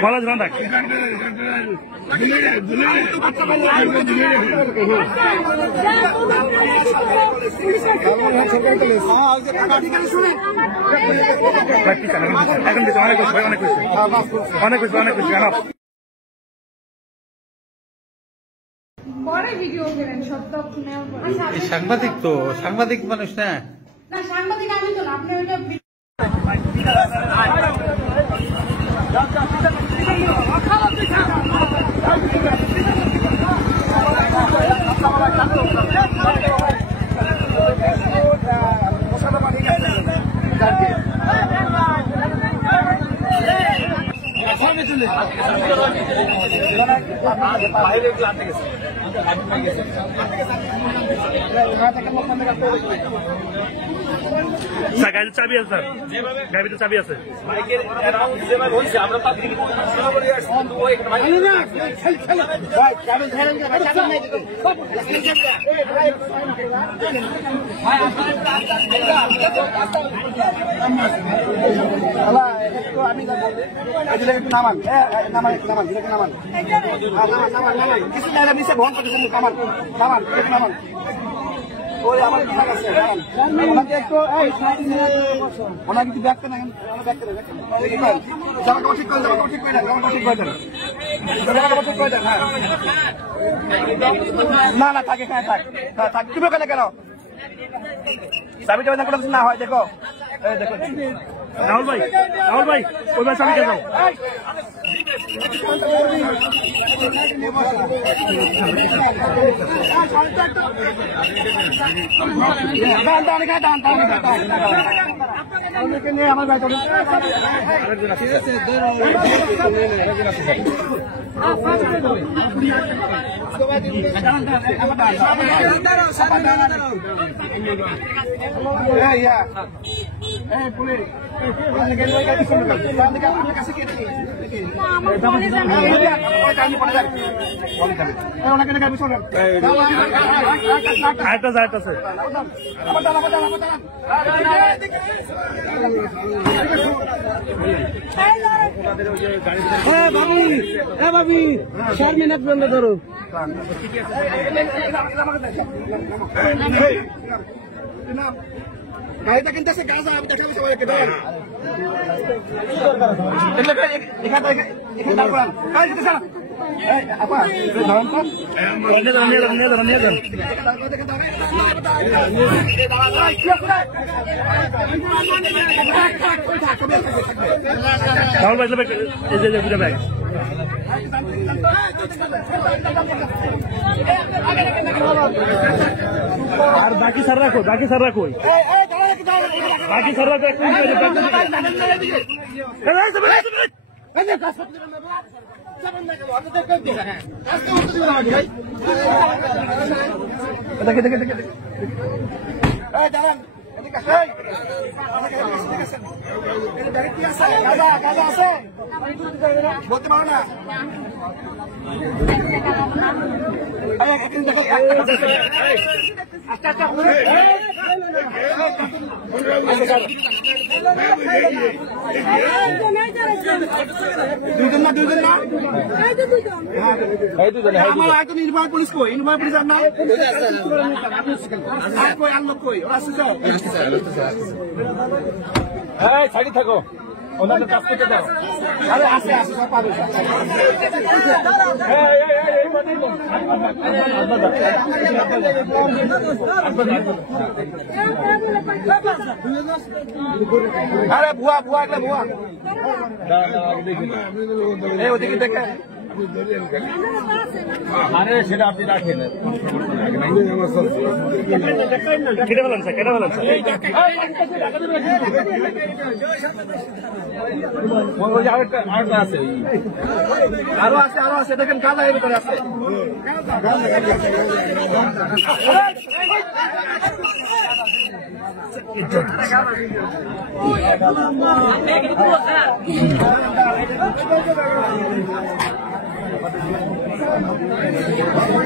Bola de landak. সাংবাদিক তো সাংবাদিক মানুষ না সাংবাদিক আমি তো না আপনি ওইটা গাড়িতে চাবি আছে স্যার, গাড়িতে চাবি আছে। কিছু দেখতে না ঠিক করে না না থাকে থাক তুমি ওখানে কেন চাবি টাবি না হয় দেখো দেখো রাহুল ভাই ওই ভাই চাবি যাও আমার ভাই ঠিক আছে ভাবি 4 মিনিট বন্ধ করো গাড়িটা কিনতেছে গাছ আমি দেখাবি সবাইকে আর বাকি স্যার রাখো বাকি স্যার রাখো বলতে পারো না নির্ভয় পুলিশ কই নির্ভয় পুলিশ আর নাম কই আনলো কই ওরা সাইডে থাকো ওনাদের কাছ থেকে দাও আরে আসে সব পাবে আরে ভুয়া একটা ভুয়া এই ওদিকে দেখে আরে সেটা আপনি রাখেন কেটে ফেলান স্যার কেটে ফেলান আরেকটা আছে আরো আছে দেখেন কালা এর ভিতরে আছে ইজ্জত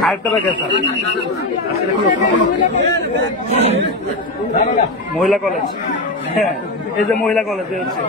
আরেকটা ব্যাগ আছে মহিলা কলেজ হ্যাঁ এই যে মহিলা কলেজ হচ্ছে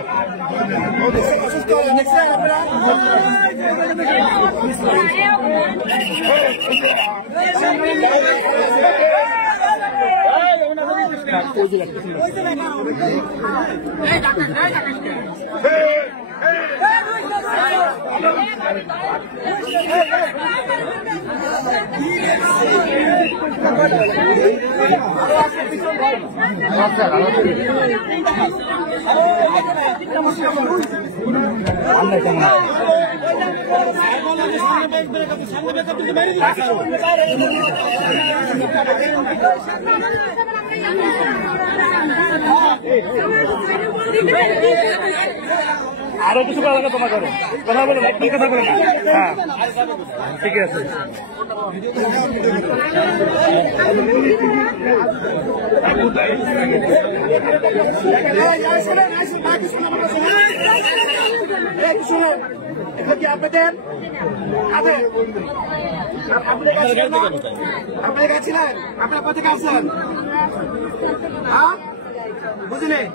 আরো কিছু কথা তোমার করে কথা বলো একটু কথা বলো না হ্যাঁ ঠিক আছে কি আপনাদের আপনাদের কাছে ছিলেন আপনার কোথেকে আসছেন হ্যাঁ বুঝলেন